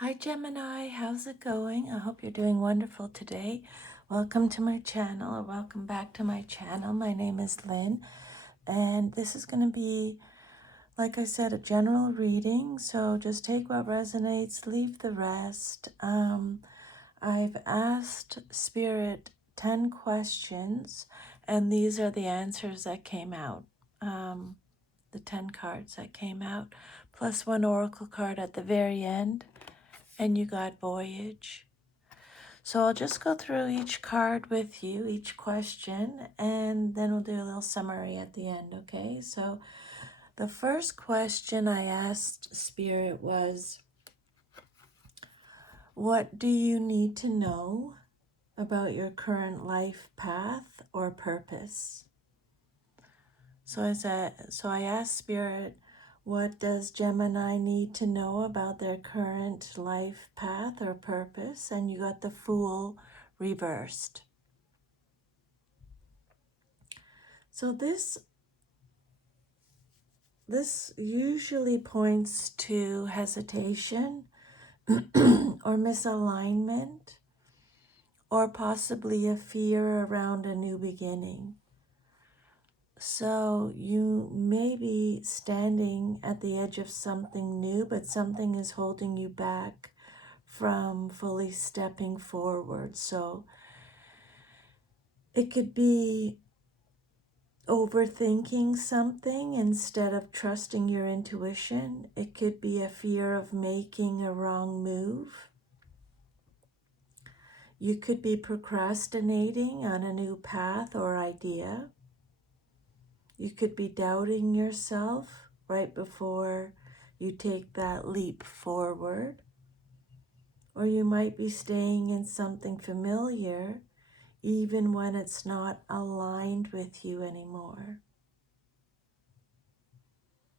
Hi Gemini, how's it going? I hope you're doing wonderful today. Welcome to my channel, or welcome back to my channel. My name is Lynn, and this is going to be, like I said, a general reading. So just take what resonates, leave the rest. I've asked Spirit 10 questions, and these are the answers that came out. The 10 cards that came out, plus one oracle card at the very end. And you got Voyage. So I'll just go through each card with you, each question, and then we'll do a little summary at the end, okay? So the first question I asked Spirit was, what do you need to know about your current life path or purpose? So I asked Spirit, what does Gemini need to know about their current life path or purpose? And you got the Fool reversed. So this usually points to hesitation or misalignment, or possibly a fear around a new beginning. So you may be standing at the edge of something new, but something is holding you back from fully stepping forward. So it could be overthinking something instead of trusting your intuition. It could be a fear of making a wrong move. You could be procrastinating on a new path or idea. You could be doubting yourself right before you take that leap forward. Or you might be staying in something familiar even when it's not aligned with you anymore.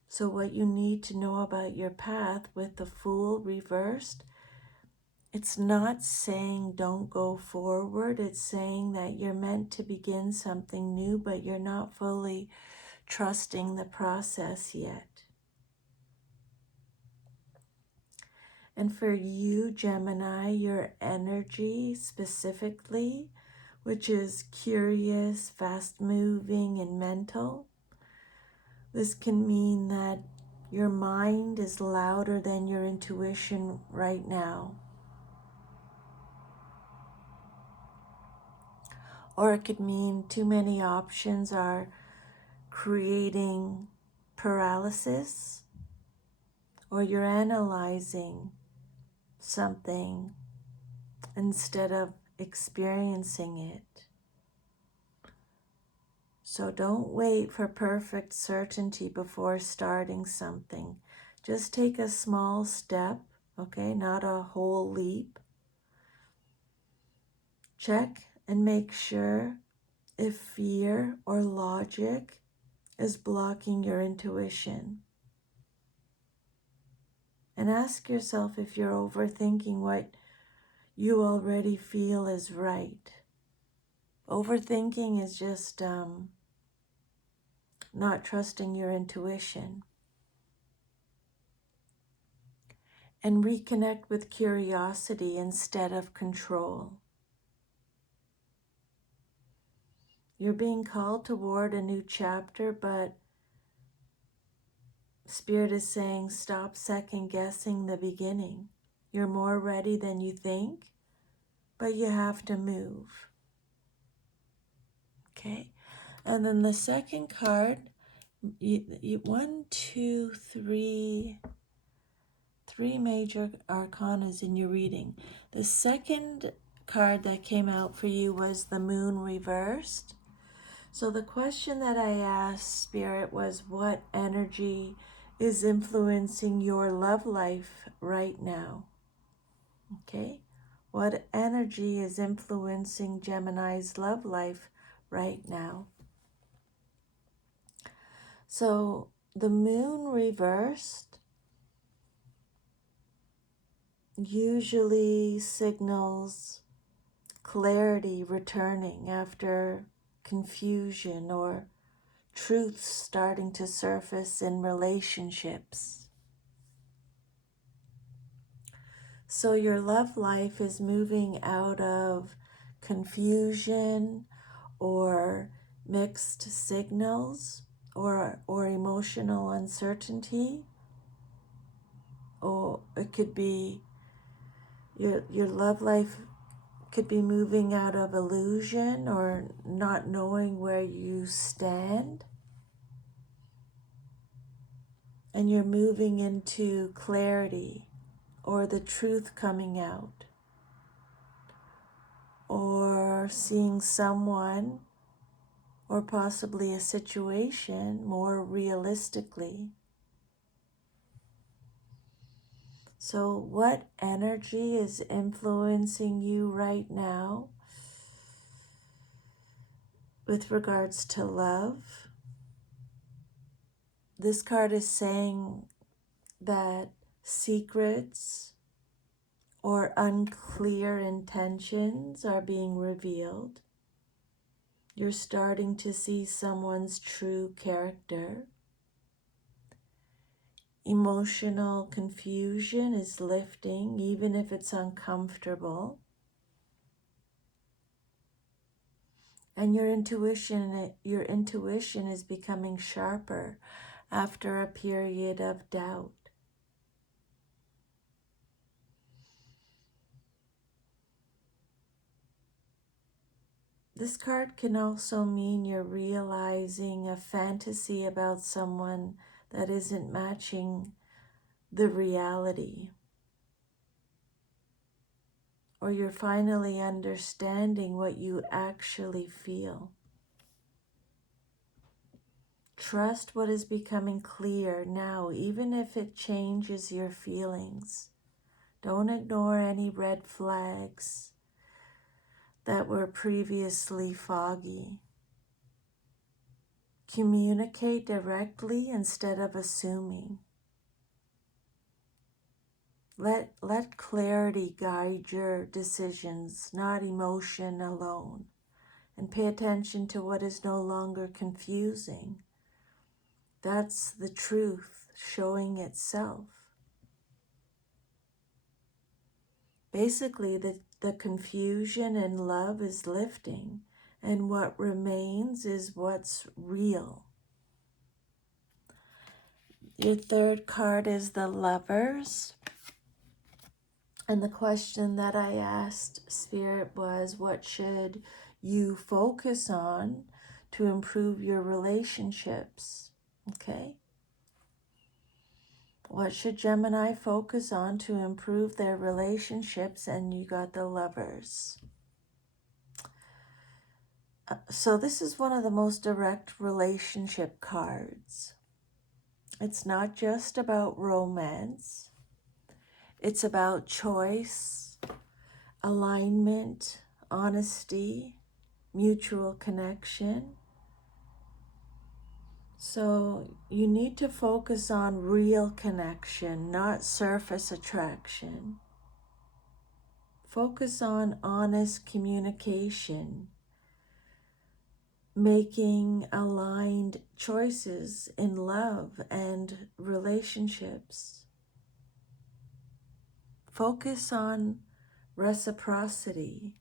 So what you need to know about your path with the Fool reversed, it's not saying don't go forward. It's saying that you're meant to begin something new, but you're not fully trusting the process yet. And for you, Gemini, your energy specifically, which is curious, fast-moving, and mental, this can mean that your mind is louder than your intuition right now. Or it could mean too many options are creating paralysis, or you're analyzing something instead of experiencing it. So don't wait for perfect certainty before starting something. Just take a small step, okay, not a whole leap. Check and make sure if fear or logic is blocking your intuition. And ask yourself if you're overthinking what you already feel is right. Overthinking is just not trusting your intuition. And reconnect with curiosity instead of control. You're being called toward a new chapter, but Spirit is saying stop second guessing the beginning. You're more ready than you think, but you have to move. Okay? And then the second card, three major arcanas in your reading. The second card that came out for you was the Moon reversed. So the question that I asked Spirit was, what energy is influencing your love life right now? Okay? What energy is influencing Gemini's love life right now? So the Moon reversed usually signals clarity returning after confusion or truths starting to surface in relationships. So your love life is moving out of confusion or mixed signals or emotional uncertainty, or it could be your love life could be moving out of illusion or not knowing where you stand, and you're moving into clarity or the truth coming out, or seeing someone or possibly a situation more realistically. So, what energy is influencing you right now with regards to love? This card is saying that secrets or unclear intentions are being revealed. You're starting to see someone's true character. Emotional confusion is lifting, even if it's uncomfortable. And your intuition is becoming sharper after a period of doubt. This card can also mean you're realizing a fantasy about someone that isn't matching the reality. Or you're finally understanding what you actually feel. Trust what is becoming clear now, even if it changes your feelings. Don't ignore any red flags that were previously foggy. Communicate directly instead of assuming. Let clarity guide your decisions, not emotion alone. And pay attention to what is no longer confusing. That's the truth showing itself. Basically, the confusion in love is lifting, and what remains is what's real. Your third card is the Lovers. And the question that I asked Spirit was, what should you focus on to improve your relationships? Okay. What should Gemini focus on to improve their relationships? And you got the Lovers. So this is one of the most direct relationship cards. It's not just about romance. It's about choice, alignment, honesty, mutual connection. So you need to focus on real connection, not surface attraction. Focus on honest communication, making aligned choices in love and relationships. Focus on reciprocity,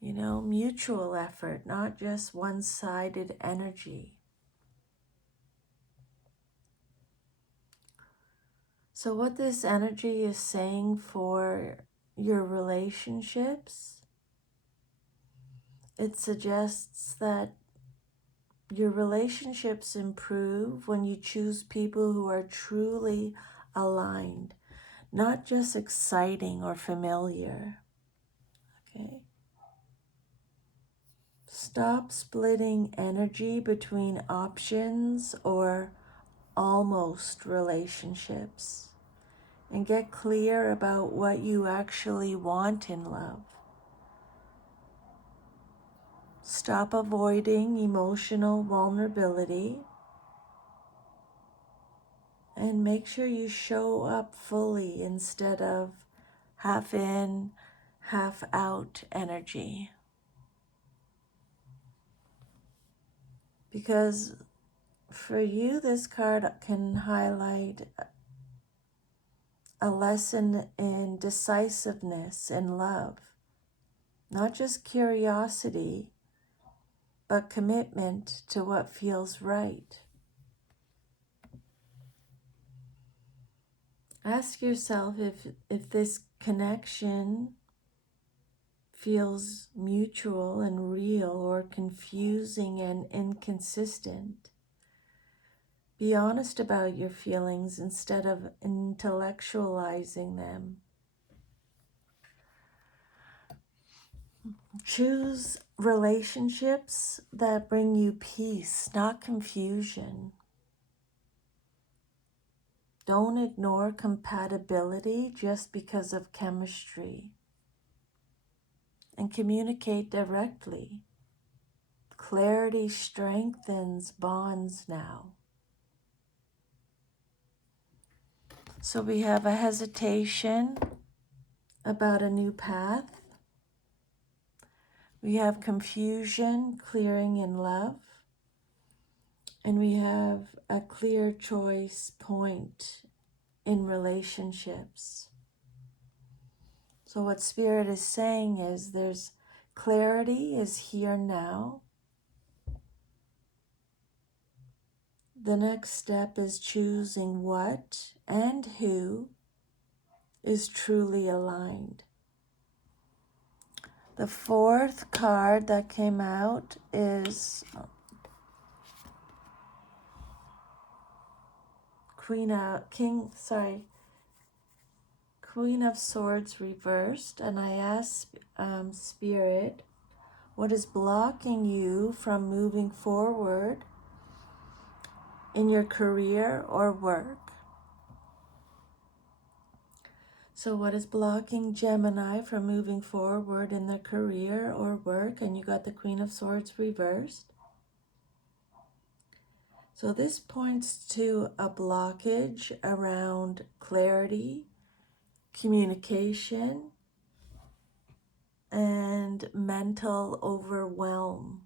mutual effort, not just one-sided energy. So what this energy is saying for your relationships, it suggests that your relationships improve when you choose people who are truly aligned, not just exciting or familiar. Okay? Stop splitting energy between options or almost relationships, and get clear about what you actually want in love. Stop avoiding emotional vulnerability and make sure you show up fully instead of half in, half out energy. Because for you, this card can highlight a lesson in decisiveness and love, not just curiosity, but commitment to what feels right. Ask yourself if this connection feels mutual and real or confusing and inconsistent. Be honest about your feelings instead of intellectualizing them. Choose relationships that bring you peace, not confusion. Don't ignore compatibility just because of chemistry. And communicate directly. Clarity strengthens bonds now. So we have a hesitation about a new path. We have confusion clearing in love. And we have a clear choice point in relationships. So what Spirit is saying is there's clarity is here now. The next step is choosing what and who is truly aligned. The fourth card that came out is Queen of Swords reversed, and I asked Spirit, what is blocking you from moving forward in your career or work? So what is blocking Gemini from moving forward in their career or work? And you got the Queen of Swords reversed. So this points to a blockage around clarity, communication, and mental overwhelm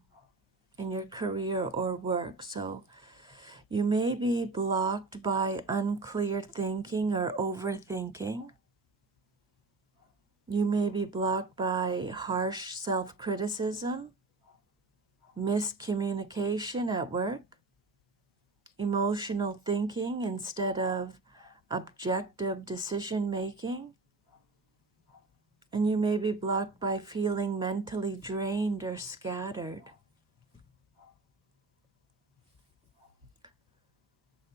in your career or work. So you may be blocked by unclear thinking or overthinking. You may be blocked by harsh self-criticism, miscommunication at work, emotional thinking instead of objective decision making, and you may be blocked by feeling mentally drained or scattered.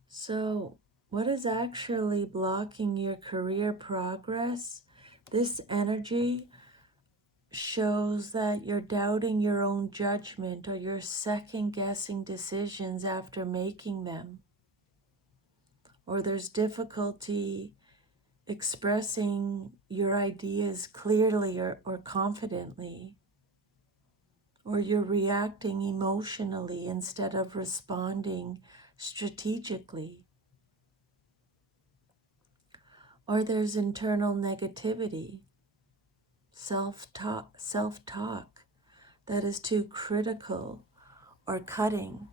So, what is actually blocking your career progress? This energy shows that you're doubting your own judgment or you're second guessing decisions after making them. Or there's difficulty expressing your ideas clearly or confidently. Or you're reacting emotionally instead of responding strategically. Or there's internal negativity, self-talk that is too critical or cutting.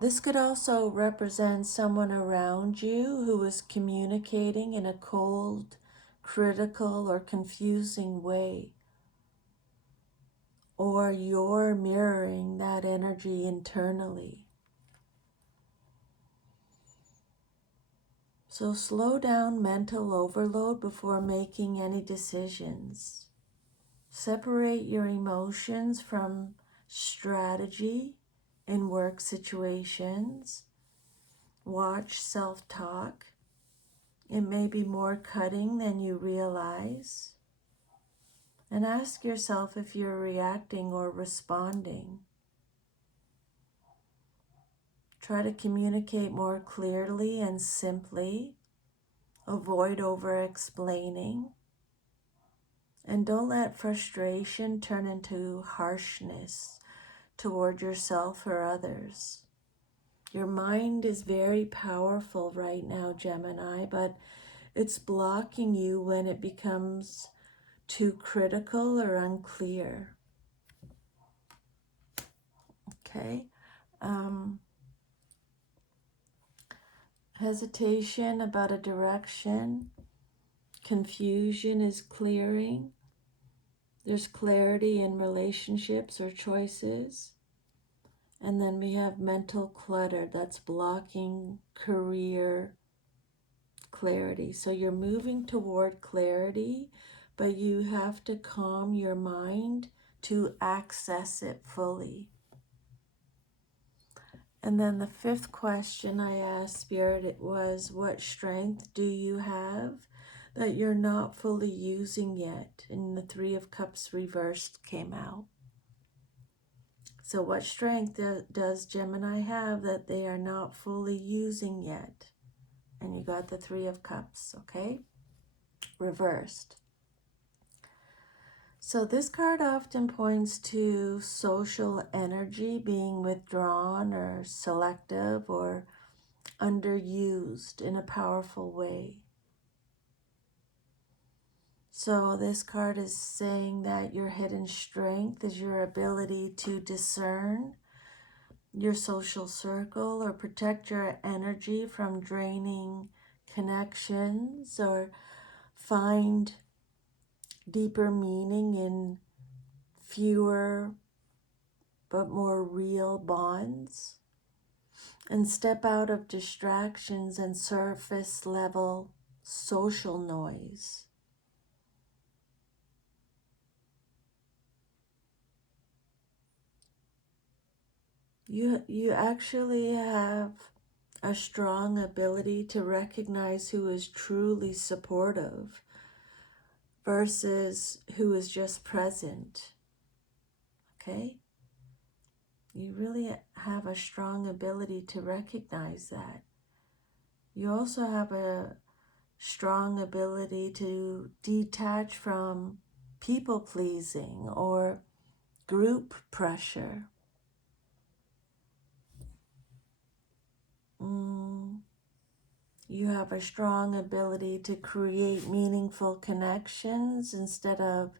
This could also represent someone around you who is communicating in a cold, critical, or confusing way. Or you're mirroring that energy internally. So slow down mental overload before making any decisions. Separate your emotions from strategy in work situations. Watch self-talk. It may be more cutting than you realize. And ask yourself if you're reacting or responding. Try to communicate more clearly and simply. Avoid over-explaining. And don't let frustration turn into harshness toward yourself or others. Your mind is very powerful right now, Gemini, but it's blocking you when it becomes too critical or unclear. Okay? hesitation about a direction. Confusion is clearing. There's clarity in relationships or choices. And then we have mental clutter that's blocking career clarity. So you're moving toward clarity, but you have to calm your mind to access it fully. And then the fifth question I asked Spirit, it was, what strength do you have that you're not fully using yet? And the Three of Cups reversed came out. So what strength does Gemini have that they are not fully using yet? And you got the Three of Cups, okay? Reversed. So this card often points to social energy being withdrawn or selective or underused in a powerful way. So this card is saying that your hidden strength is your ability to discern your social circle or protect your energy from draining connections or find deeper meaning in fewer but more real bonds, and step out of distractions and surface level social noise. You actually have a strong ability to recognize who is truly supportive versus who is just present. Okay? You really have a strong ability to recognize that. You also have a strong ability to detach from people pleasing or group pressure. You have a strong ability to create meaningful connections instead of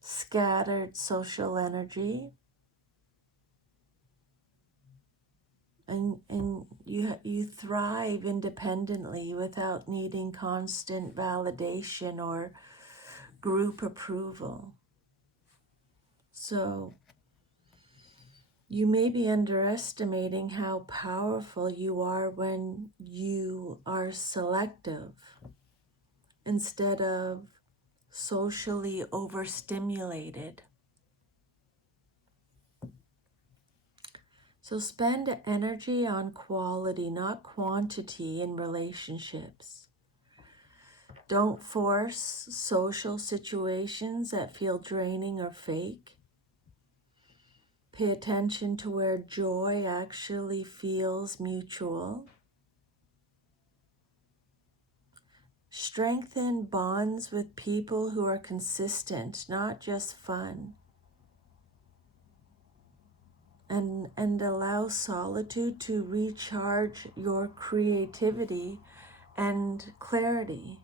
scattered social energy. And you thrive independently without needing constant validation or group approval. So you may be underestimating how powerful you are when you are selective instead of socially overstimulated. So spend energy on quality, not quantity in relationships. Don't force social situations that feel draining or fake. Pay attention to where joy actually feels mutual. Strengthen bonds with people who are consistent, not just fun. And allow solitude to recharge your creativity and clarity.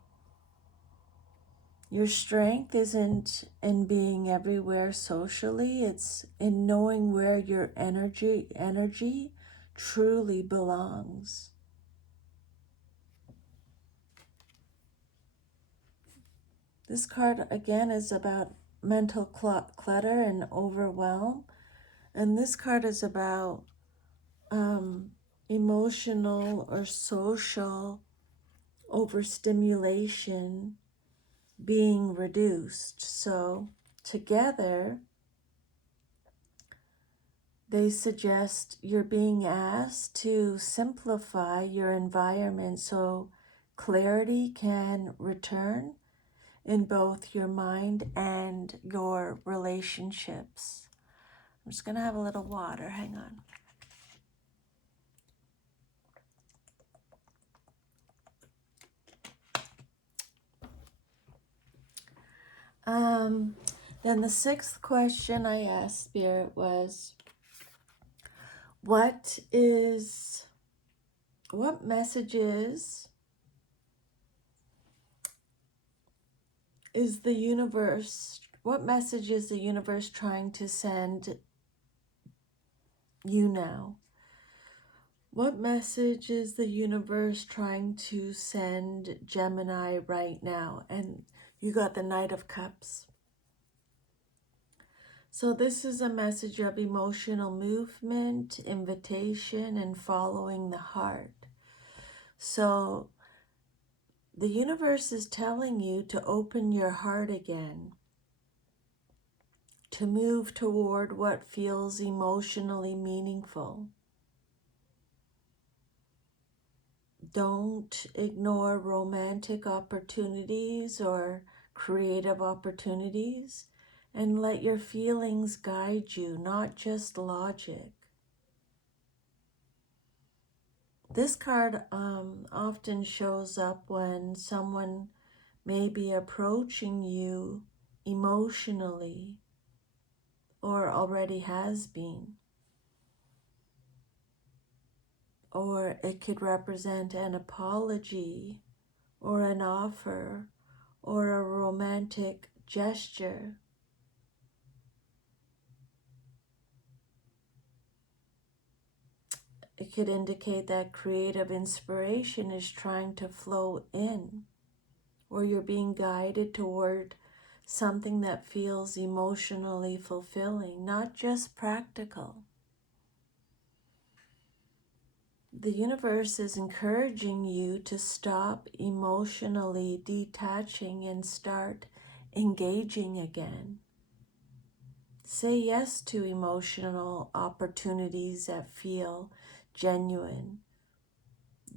Your strength isn't in being everywhere socially, it's in knowing where your energy truly belongs. This card again is about mental clutter and overwhelm. And this card is about emotional or social overstimulation being reduced. So together, they suggest you're being asked to simplify your environment so clarity can return in both your mind and your relationships. I'm just going to have a little water. Hang on. Then the sixth question I asked Spirit was, what messages is the universe trying to send you now? What message is the universe trying to send Gemini right now? And you got the Knight of Cups. So this is a message of emotional movement, invitation, and following the heart. So the universe is telling you to open your heart again, to move toward what feels emotionally meaningful. Don't ignore romantic opportunities or creative opportunities, and let your feelings guide you, not just logic. This card often shows up when someone may be approaching you emotionally or already has been. Or it could represent an apology or an offer or a romantic gesture. It could indicate that creative inspiration is trying to flow in, or you're being guided toward something that feels emotionally fulfilling, not just practical. The universe is encouraging you to stop emotionally detaching and start engaging again. Say yes to emotional opportunities that feel genuine.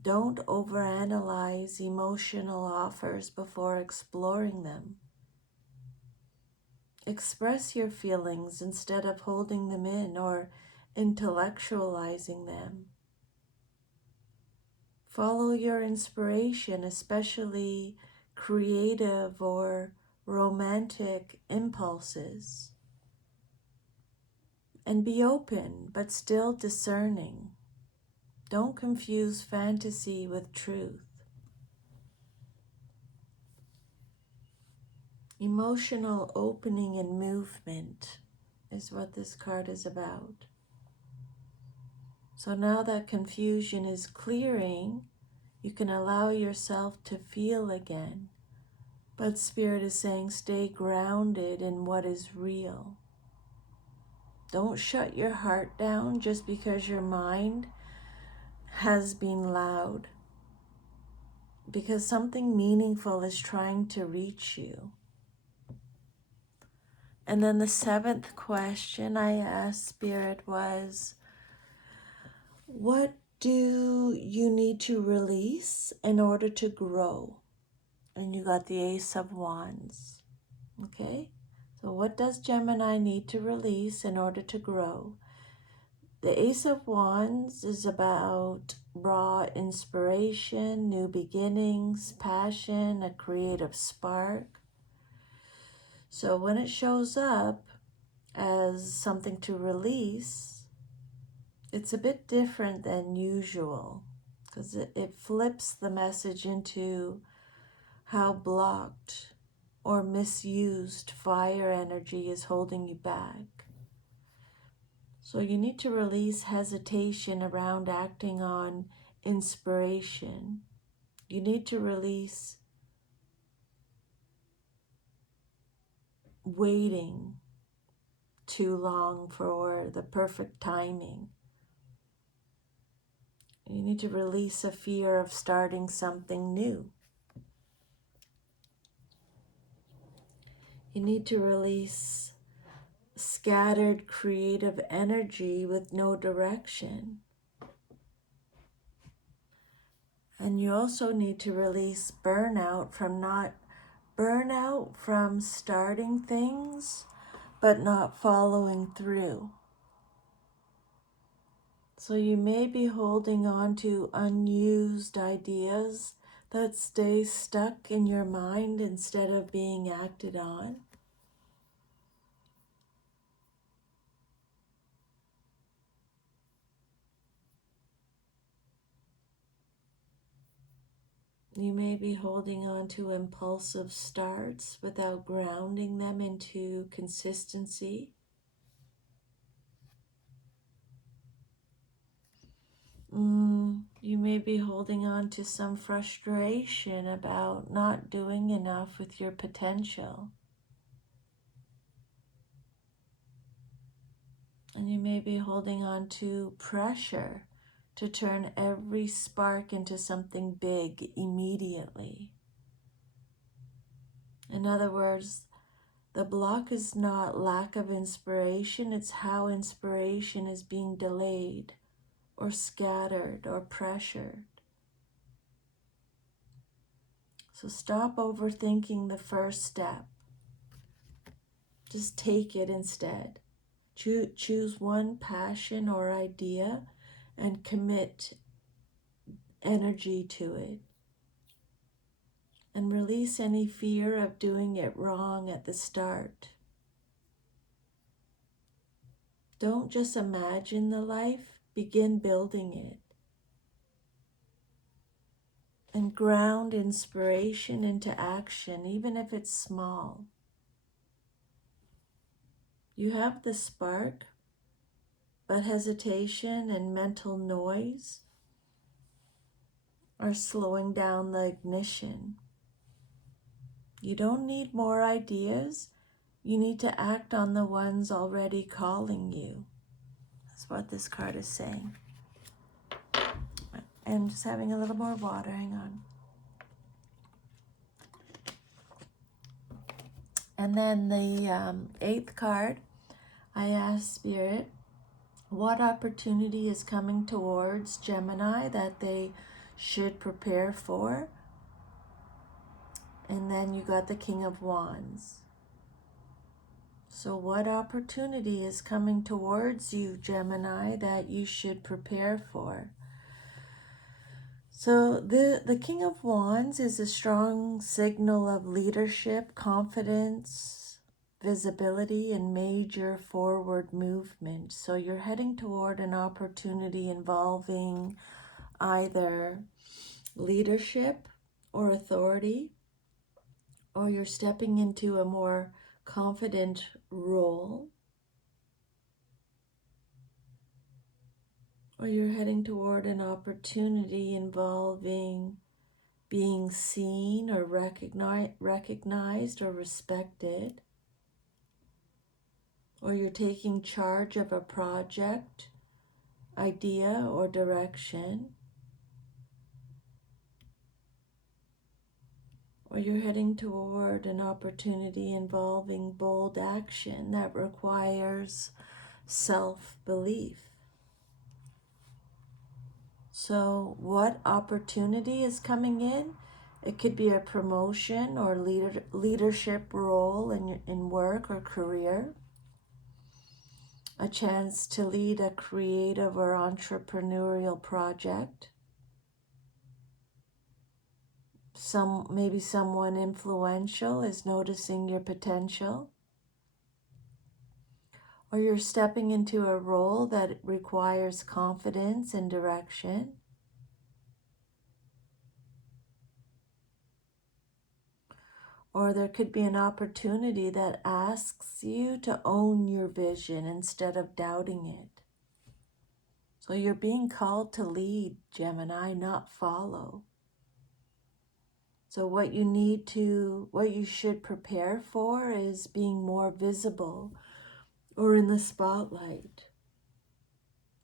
Don't overanalyze emotional offers before exploring them. Express your feelings instead of holding them in or intellectualizing them. Follow your inspiration, especially creative or romantic impulses. And be open, but still discerning. Don't confuse fantasy with truth. Emotional opening and movement is what this card is about. So now that confusion is clearing, you can allow yourself to feel again. But Spirit is saying stay grounded in what is real. Don't shut your heart down just because your mind has been loud, because something meaningful is trying to reach you. And then the seventh question I asked Spirit was, what do you need to release in order to grow? And you got the Ace of Wands. Okay? So what does Gemini need to release in order to grow? The Ace of Wands is about raw inspiration, new beginnings, passion, a creative spark. So when it shows up as something to release, it's a bit different than usual because it flips the message into how blocked or misused fire energy is holding you back. So you need to release hesitation around acting on inspiration. You need to release waiting too long for the perfect timing. You need to release a fear of starting something new. You need to release scattered creative energy with no direction. And you also need to release burnout from starting things but not following through. So you may be holding on to unused ideas that stay stuck in your mind instead of being acted on. You may be holding on to impulsive starts without grounding them into consistency. You may be holding on to some frustration about not doing enough with your potential. And you may be holding on to pressure to turn every spark into something big immediately. In other words, the block is not lack of inspiration, it's how inspiration is being delayed or scattered or pressured. So stop overthinking the first step. Just take it instead. Choose one passion or idea and commit energy to it. And release any fear of doing it wrong at the start. Don't just imagine the life, begin building it. And ground inspiration into action, even if it's small. You have the spark, but hesitation and mental noise are slowing down the ignition. You don't need more ideas. You need to act on the ones already calling you. That's what this card is saying. I'm just having a little more water, hang on. And then the eighth card, I asked Spirit, what opportunity is coming towards Gemini that they should prepare for? And then you got the King of Wands. So what opportunity is coming towards you, Gemini, that you should prepare for? So the King of Wands is a strong signal of leadership, confidence, visibility, and major forward movement. So you're heading toward an opportunity involving either leadership or authority, or you're stepping into a more confident role, or you're heading toward an opportunity involving being seen or recognized or respected, or you're taking charge of a project, idea, or direction, or you're heading toward an opportunity involving bold action that requires self-belief. So what opportunity is coming in? It could be a promotion or leadership role in work or career, a chance to lead a creative or entrepreneurial project. Maybe someone influential is noticing your potential, or you're stepping into a role that requires confidence and direction. Or there could be an opportunity that asks you to own your vision instead of doubting it. So you're being called to lead, Gemini, not follow. So what you should prepare for is being more visible or in the spotlight,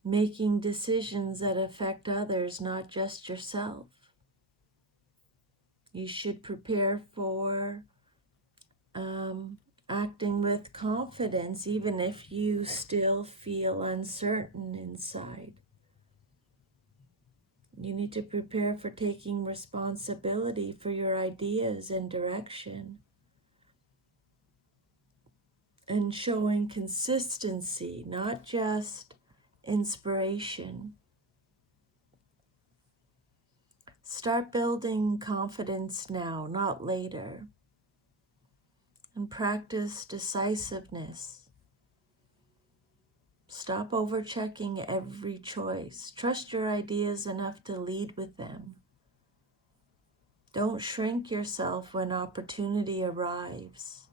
making decisions that affect others, not just yourself. You should prepare for acting with confidence, even if you still feel uncertain inside. You need to prepare for taking responsibility for your ideas and direction, and showing consistency, not just inspiration. Start building confidence now, not later. And practice decisiveness. Stop overchecking every choice. Trust your ideas enough to lead with them. Don't shrink yourself when opportunity arrives.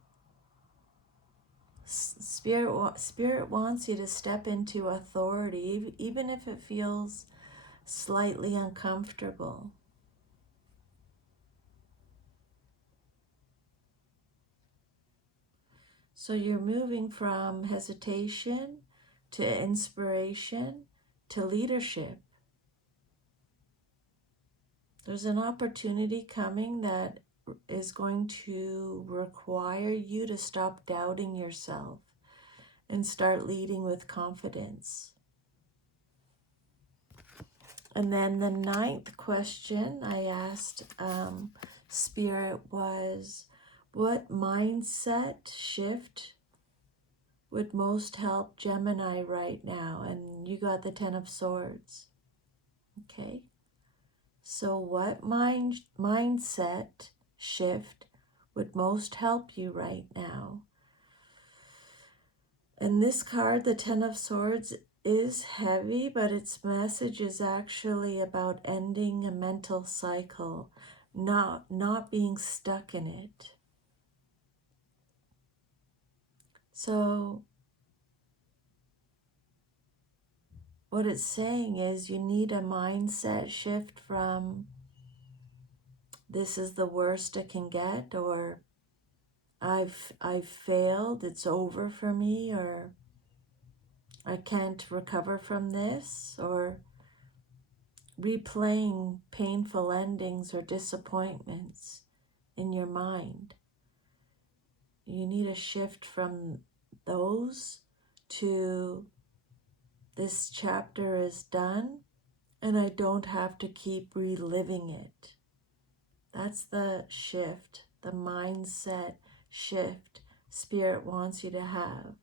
Spirit wants you to step into authority, even if it feels slightly uncomfortable. So you're moving from hesitation to inspiration to leadership. There's an opportunity coming that is going to require you to stop doubting yourself and start leading with confidence. And then the 9th question I asked Spirit was, what mindset shift would most help Gemini right now? And you got the 10 of Swords. Okay. So what mindset shift would most help you right now? And this card, the 10 of Swords, is heavy, but its message is actually about ending a mental cycle, not being stuck in it. So what it's saying is you need a mindset shift from this is the worst it can get, or I've failed, it's over for me, or I can't recover from this, or replaying painful endings or disappointments in your mind. You need a shift from those to this chapter is done and I don't have to keep reliving it. That's the shift, the mindset shift Spirit wants you to have.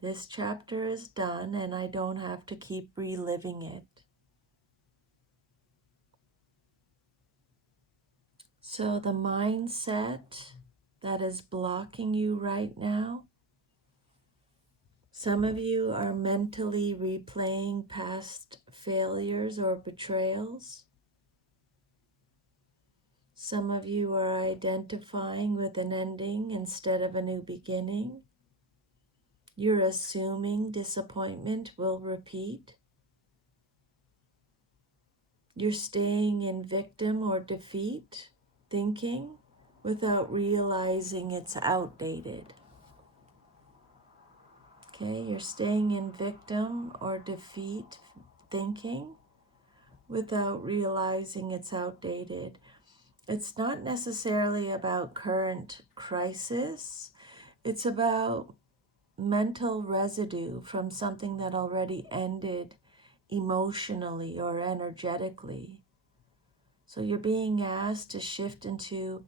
This chapter is done and I don't have to keep reliving it. So the mindset that is blocking you right now, some of you are mentally replaying past failures or betrayals. Some of you are identifying with an ending instead of a new beginning. You're assuming disappointment will repeat. You're staying in victim or defeat thinking without realizing it's outdated. Okay, you're staying in victim or defeat thinking without realizing it's outdated. It's not necessarily about current crisis. It's about mental residue from something that already ended emotionally or energetically. So you're being asked to shift into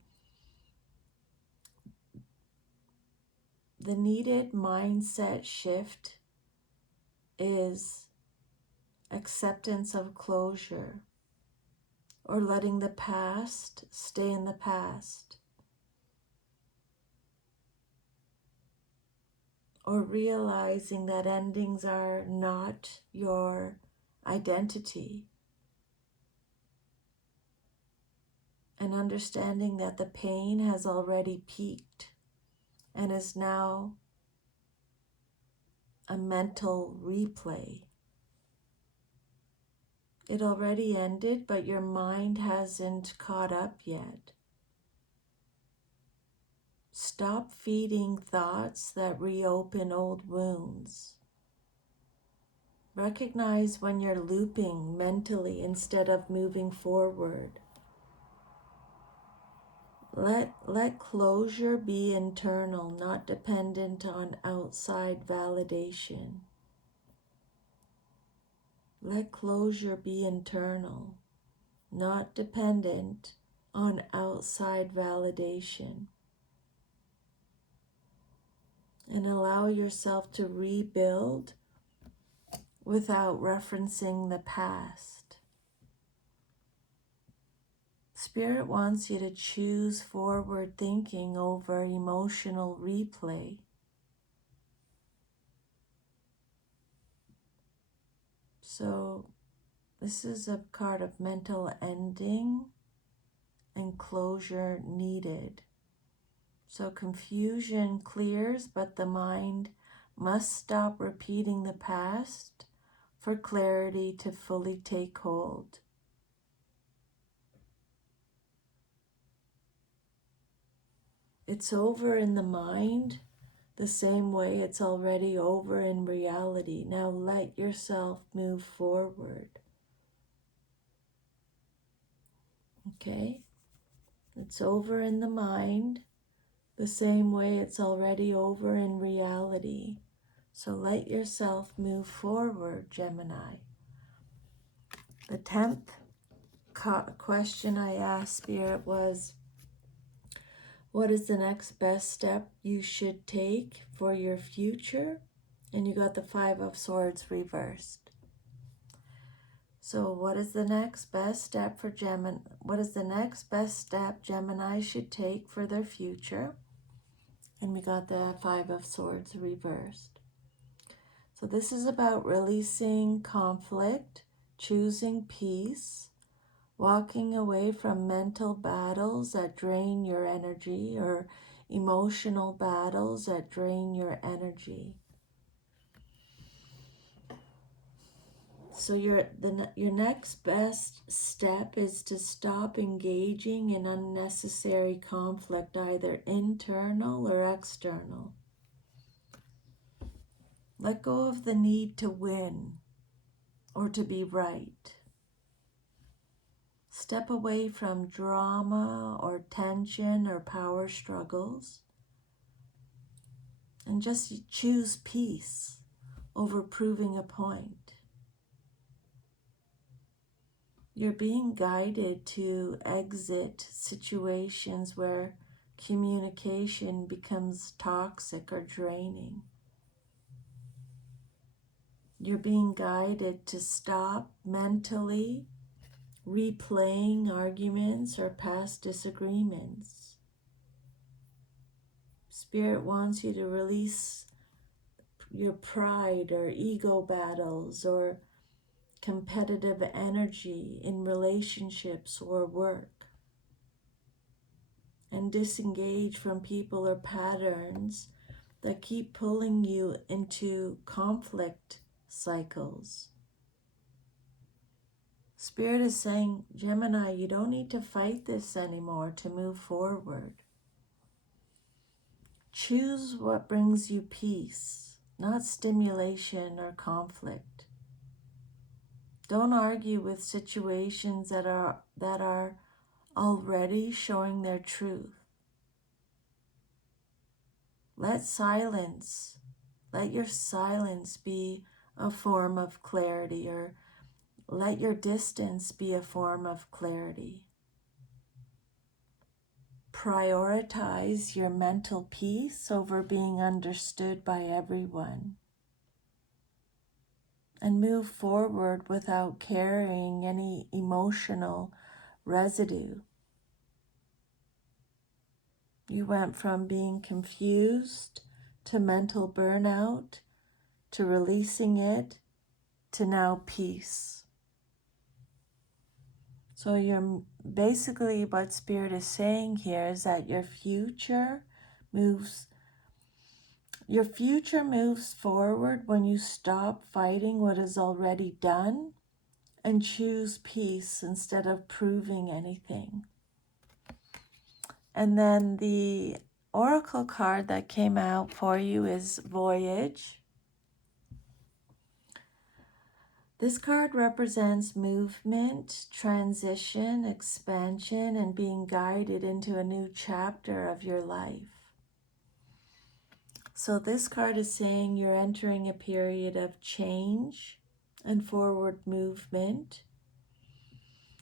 the needed mindset shift is acceptance of closure, or letting the past stay in the past, or realizing that endings are not your identity, and understanding that the pain has already peaked and is now a mental replay. It already ended, but your mind hasn't caught up yet. Stop feeding thoughts that reopen old wounds. Recognize when you're looping mentally instead of moving forward. Let closure be internal, not dependent on outside validation. Let closure be internal, not dependent on outside validation. And allow yourself to rebuild without referencing the past. Spirit wants you to choose forward thinking over emotional replay. So this is a card of mental ending and closure needed. So confusion clears, but the mind must stop repeating the past for clarity to fully take hold. It's over in the mind the same way it's already over in reality. Now let yourself move forward. Okay? It's over in the mind the same way it's already over in reality. So let yourself move forward, Gemini. The 10th question I asked Spirit was, what is the next best step you should take for your future? And you got the 5 of Swords reversed. So what is the next best step for Gemini? What is the next best step Gemini should take for their future? And we got the 5 of Swords reversed. So this is about releasing conflict, choosing peace, walking away from mental battles that drain your energy or emotional battles that drain your energy. So your next best step is to stop engaging in unnecessary conflict, either internal or external. Let go of the need to win or to be right. Step away from drama or tension or power struggles and just choose peace over proving a point. You're being guided to exit situations where communication becomes toxic or draining. You're being guided to stop mentally replaying arguments or past disagreements. Spirit wants you to release your pride or ego battles or competitive energy in relationships or work, and disengage from people or patterns that keep pulling you into conflict cycles. Spirit is saying, Gemini, you don't need to fight this anymore to move forward. Choose what brings you peace, not stimulation or conflict. Don't argue with situations that are already showing their truth. Let your silence be a form of clarity, or let your distance be a form of clarity. Prioritize your mental peace over being understood by everyone. And move forward without carrying any emotional residue. You went from being confused to mental burnout, to releasing it, to now peace. So you're basically, what Spirit is saying here is that your future moves forward when you stop fighting what is already done and choose peace instead of proving anything. And then the oracle card that came out for you is Voyage. This card represents movement, transition, expansion, and being guided into a new chapter of your life. So this card is saying you're entering a period of change and forward movement.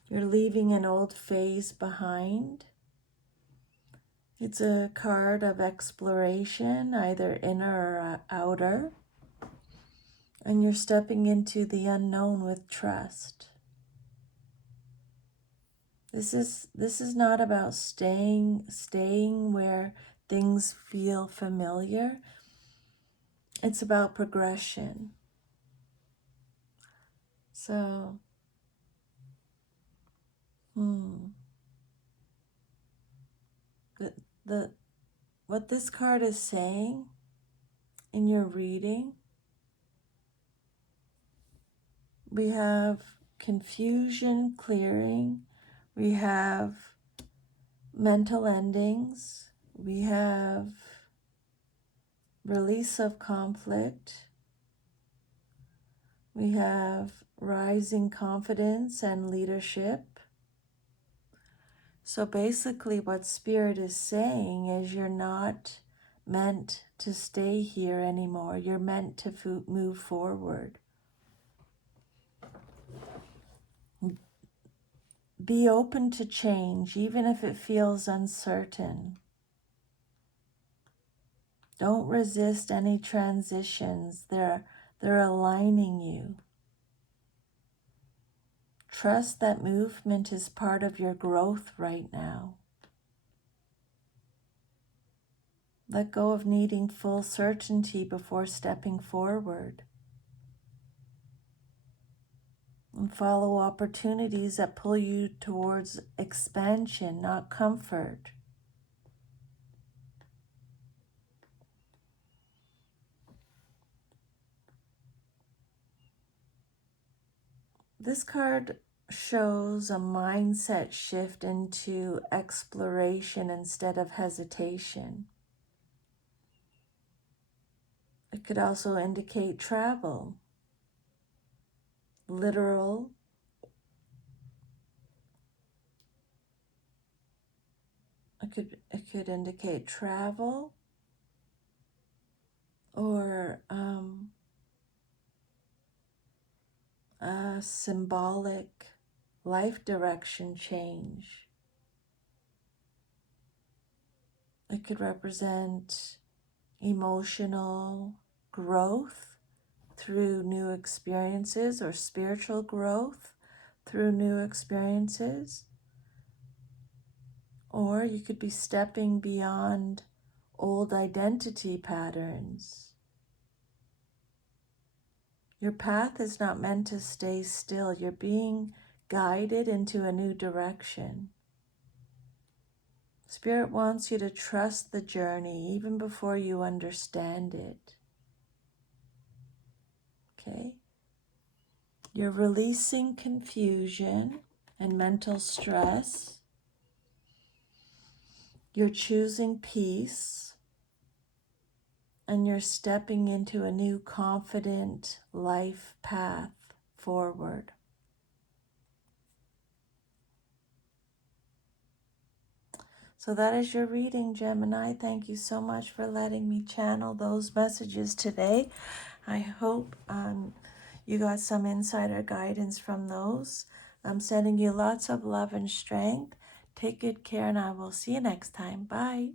You're leaving an old phase behind. It's a card of exploration, either inner or outer. And you're stepping into the unknown with trust. This is not about staying where things feel familiar. It's about progression. So, what this card is saying in your reading We have confusion clearing. We have mental endings. We have release of conflict. We have rising confidence and leadership. So basically what Spirit is saying is you're not meant to stay here anymore. You're meant to move forward. Be open to change, even if it feels uncertain. Don't resist any transitions. They're aligning you. Trust that movement is part of your growth right now. Let go of needing full certainty before stepping forward. And follow opportunities that pull you towards expansion, not comfort. This card shows a mindset shift into exploration instead of hesitation. It could also indicate travel, literal. It could indicate travel or a symbolic life direction change. It could represent emotional growth through new experiences or spiritual growth through new experiences. Or you could be stepping beyond old identity patterns. Your path is not meant to stay still. You're being guided into a new direction. Spirit wants you to trust the journey even before you understand it. Okay? You're releasing confusion and mental stress. You're choosing peace. And you're stepping into a new confident life path forward. So that is your reading, Gemini. Thank you so much for letting me channel those messages today. I hope you got some insider guidance from those. I'm sending you lots of love and strength. Take good care, and I will see you next time. Bye.